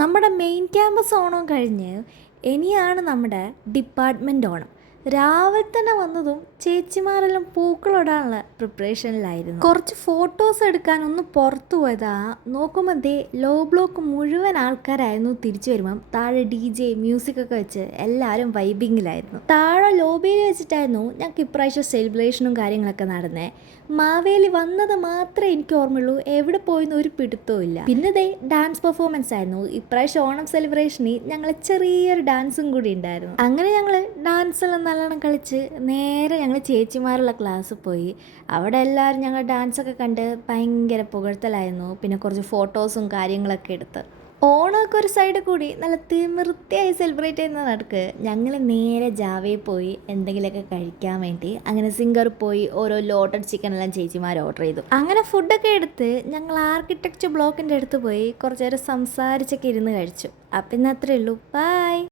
നമ്മുടെ main campus Onam കഴിഞ്ഞ് ഇനിയാണ് നമ്മുടെ ഡിപ്പാർട്ട്മെൻറ്റ് ഓണം. രാവിലെ തന്നെ വന്നതും ചേച്ചിമാരെല്ലാം പൂക്കളിടാനുള്ള പ്രിപ്പറേഷനിലായിരുന്നു. കുറച്ച് ഫോട്ടോസ് എടുക്കാൻ ഒന്ന് പുറത്തു പോയതാ. നോക്കുമ്പോൾ ദേ ലോ ബ്ലോക്ക് മുഴുവൻ ആൾക്കാരായിരുന്നു. തിരിച്ചു വരുമ്പം താഴെ DJ മ്യൂസിക്കൊക്കെ വെച്ച് എല്ലാവരും വൈബിങ്ങിലായിരുന്നു. താഴെ ലോബിയിൽ വെച്ചിട്ടായിരുന്നു ഞങ്ങൾക്ക് ഇപ്രാവശ്യം സെലിബ്രേഷനും കാര്യങ്ങളൊക്കെ നടന്നേ. മാവേലി വന്നത് മാത്രമേ എനിക്ക് ഓർമ്മയുള്ളൂ, എവിടെ പോയെന്ന് ഒരു പിടുത്തവും ഇല്ല. പിന്നെ ദേ ഡാൻസ് പെർഫോമൻസ് ആയിരുന്നു. ഇപ്രാവശ്യം ഓണം സെലിബ്രേഷനിൽ ഞങ്ങൾ ചെറിയൊരു ഡാൻസും കൂടി ഉണ്ടായിരുന്നു. അങ്ങനെ ഞങ്ങൾ ഡാൻസെല്ലാം നല്ലോണം കളിച്ച് നേരെ ഞങ്ങൾ ചേച്ചിമാരുള്ള ക്ലാസ്സിൽ പോയി. അവിടെ എല്ലാവരും ഞങ്ങൾ ഡാൻസൊക്കെ കണ്ട് ഭയങ്കര പുകഴ്ത്തലായിരുന്നു. പിന്നെ കുറച്ച് ഫോട്ടോസും കാര്യങ്ങളൊക്കെ എടുത്ത് ഓണമൊക്കെ ഒരു സൈഡിൽ കൂടി നല്ല തിമിർത്തിയായി സെലിബ്രേറ്റ് ചെയ്യുന്ന നടക്ക് ഞങ്ങൾ നേരെ ജാവയിൽ പോയി എന്തെങ്കിലുമൊക്കെ കഴിക്കാൻ വേണ്ടി അങ്ങനെ സിംഗറിൽ പോയി ഓരോ ലോട്ടഡ് ചിക്കൻ എല്ലാം ചേച്ചിമാർ ഓർഡർ ചെയ്തു. അങ്ങനെ ഫുഡൊക്കെ എടുത്ത് ഞങ്ങൾ ആർക്കിടെക്ചർ ബ്ലോക്കിൻ്റെ അടുത്ത് പോയി കുറച്ച് നേരം സംസാരിച്ചൊക്കെ ഇരുന്ന് കഴിച്ചു. അപ്പം ഇന്ന് അത്രയേ ഉള്ളൂ. ബൈ.